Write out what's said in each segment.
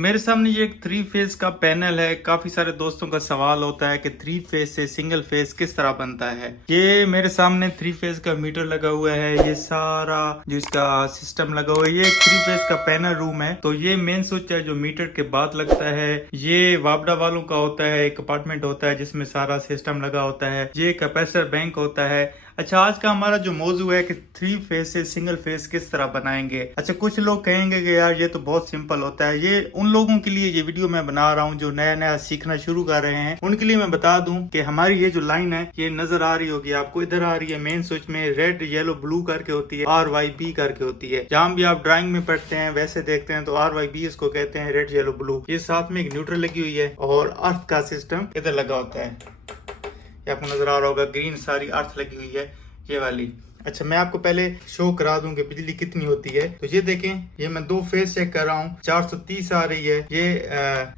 मेरे सामने ये एक 3 फेज का पैनल है। काफी सारे दोस्तों का सवाल होता है कि 3 फेज से सिंगल फेज किस तरह बनता है। ये मेरे सामने 3 फेज का मीटर लगा हुआ है। ये सारा जो इसका सिस्टम लगा हुआ है, ये एक 3 फेज का पैनल रूम है। तो ये मेन स्विच है जो मीटर के बाद लगता है। ये वापडा वालों का होता है, एक अपार्टमेंट होता है जिसमें सारा सिस्टम लगा होता है। ये कैपेसिटर बैंक होता है। अच्छा, आज का हमारा जो मौजू है कि 3 फेज से सिंगल फेज किस तरह बनाएंगे। अच्छा, कुछ लोग कहेंगे कि यार ये तो बहुत सिंपल होता है। ये उन लोगों के लिए ये वीडियो मैं बना रहा हूँ जो नया नया सीखना शुरू कर रहे हैं। उनके लिए मैं बता दूं कि हमारी ये जो लाइन है ये नजर आ रही होगी आपको, इधर आ रही है। मेन स्विच में रेड येलो ब्लू करके होती है, RYB करके होती है। जहां भी आप ड्राइंग में पढ़ते हैं वैसे देखते हैं तो RYB इसको कहते हैं, रेड येलो ब्लू। ये साथ में एक न्यूट्रल लगी हुई है और अर्थ का सिस्टम इधर लगा होता है। ये आपको नजर आ रहा होगा, ग्रीन सारी अर्थ लगी हुई है ये वाली। अच्छा, मैं आपको पहले शो करा दूं कि बिजली कितनी होती है। तो ये देखें, ये मैं 2 फेज चेक कर रहा हूँ, 430 आ रही है। ये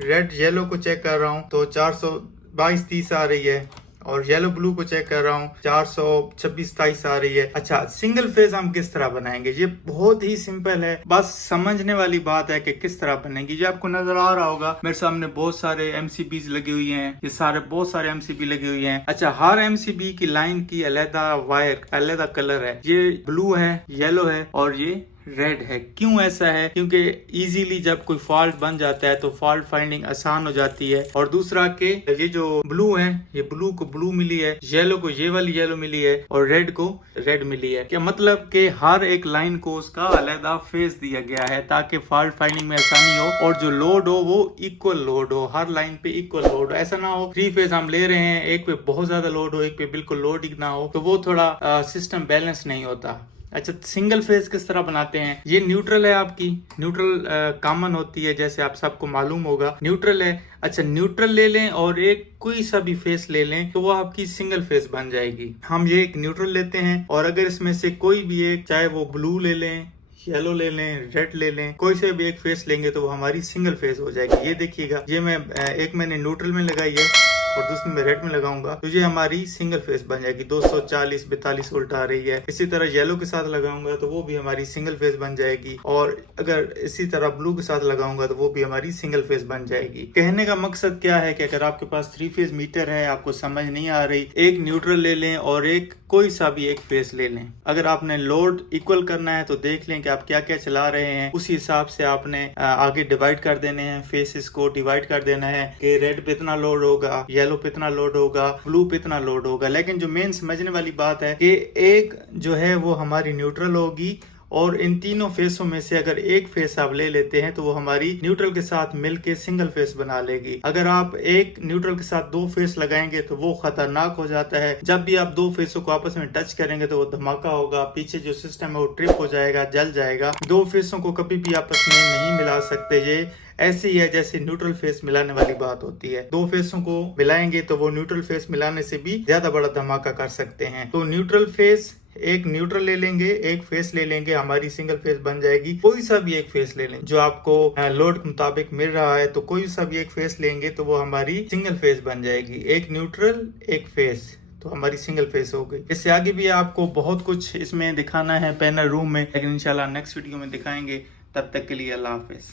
रेड येलो को चेक कर रहा हूँ तो 422-30 आ रही है। और येलो ब्लू को चेक कर रहा हूँ 426-27 आ रही है। अच्छा, सिंगल फेज हम किस तरह बनाएंगे, ये बहुत ही सिंपल है। बस समझने वाली बात है कि किस तरह बनेगी। ये आपको नजर आ रहा होगा मेरे सामने बहुत सारे MCBs लगी हुई हैं। ये बहुत सारे MCB लगी हुई हैं। अच्छा, हर MCB की लाइन की अलग वायर, अलग कलर है। ये ब्लू है, येलो है और ये रेड है। क्यों ऐसा है? क्योंकि इजीली जब कोई फॉल्ट बन जाता है तो फॉल्ट फाइंडिंग आसान हो जाती है। और दूसरा के ये जो ब्लू है, ये ब्लू को ब्लू मिली है, येलो को ये वाली येलो मिली है और रेड को रेड मिली है। क्या मतलब कि हर एक लाइन को उसका अलग फेज दिया गया है ताकि फॉल्ट फाइंडिंग में आसानी हो और जो लोड हो वो इक्वल लोड हो, हर लाइन पे इक्वल लोड हो। ऐसा ना हो 3 फेज हम ले रहे हैं, एक पे बहुत ज्यादा लोड हो, एक पे बिल्कुल लोड ही ना हो, तो वो थोड़ा सिस्टम बैलेंस नहीं होता। अच्छा, सिंगल फेज किस तरह बनाते हैं। ये न्यूट्रल है आपकी, न्यूट्रल कॉमन होती है जैसे आप सबको मालूम होगा, न्यूट्रल है। अच्छा, न्यूट्रल ले लें और एक कोई सा भी फेस ले लें तो वो आपकी सिंगल फेस बन जाएगी। हम ये एक न्यूट्रल लेते हैं और अगर इसमें से कोई भी एक, चाहे वो ब्लू ले लें, येलो ले लें, रेड ले लें, कोई से भी एक फेस लेंगे तो वो हमारी सिंगल फेस हो जाएगी। ये देखिएगा, ये मैंने न्यूट्रल में लगाई है और दूसरी में रेड में लगाऊंगा तो ये हमारी सिंगल फेस बन जाएगी। 240-42 वोल्ट आ रही है। इसी तरह येलो के साथ लगाऊंगा तो वो भी हमारी सिंगल फेस बन जाएगी और अगर इसी तरह ब्लू के साथ लगाऊंगा तो वो भी हमारी सिंगल फेस बन जाएगी। कहने का मकसद क्या है कि अगर आपके पास 3 फेज मीटर है, आपको समझ नहीं आ रही, एक न्यूट्रल ले लें और एक कोई सा भी एक फेस ले लें। अगर आपने लोड इक्वल करना है तो देख लें कि आप क्या क्या चला रहे हैं, उसी हिसाब से आपने आगे डिवाइड कर देने हैं, फेसेस को डिवाइड कर देना है कि रेड पे इतना लोड होगा, येलो पे इतना लोड होगा, ब्लू पे इतना लोड होगा। लेकिन जो मेन समझने वाली बात है कि एक जो है वो हमारी न्यूट्रल होगी और इन तीनों फेसों में से अगर एक फेस आप ले लेते हैं तो वो हमारी न्यूट्रल के साथ मिलके सिंगल फेस बना लेगी। अगर आप एक न्यूट्रल के साथ 2 फेस लगाएंगे तो वो खतरनाक हो जाता है। जब भी आप 2 फेसों को आपस में टच करेंगे तो वो धमाका होगा, पीछे जो सिस्टम है वो ट्रिप हो जाएगा, जल जाएगा। 2 फेसों को कभी भी आपस में नहीं मिला सकते। ये ऐसे ही है जैसे न्यूट्रल फेस मिलाने वाली बात होती है। 2 फेसों को मिलाएंगे तो वो न्यूट्रल फेस मिलाने से भी ज्यादा बड़ा धमाका कर सकते हैं। तो न्यूट्रल फेस, एक न्यूट्रल ले लेंगे, एक फेस ले लेंगे, हमारी सिंगल फेस बन जाएगी। कोई सा भी एक फेस ले लें जो आपको लोड के मुताबिक मिल रहा है, तो कोई सा भी एक फेस लेंगे तो वो हमारी सिंगल फेस बन जाएगी। एक न्यूट्रल, एक फेस, तो हमारी सिंगल फेस हो गई। इससे आगे भी आपको बहुत कुछ इसमें दिखाना है पैनल रूम में, लेकिन इंशाल्लाह नेक्स्ट वीडियो में दिखाएंगे। तब तक के लिए अल्लाह हाफिज।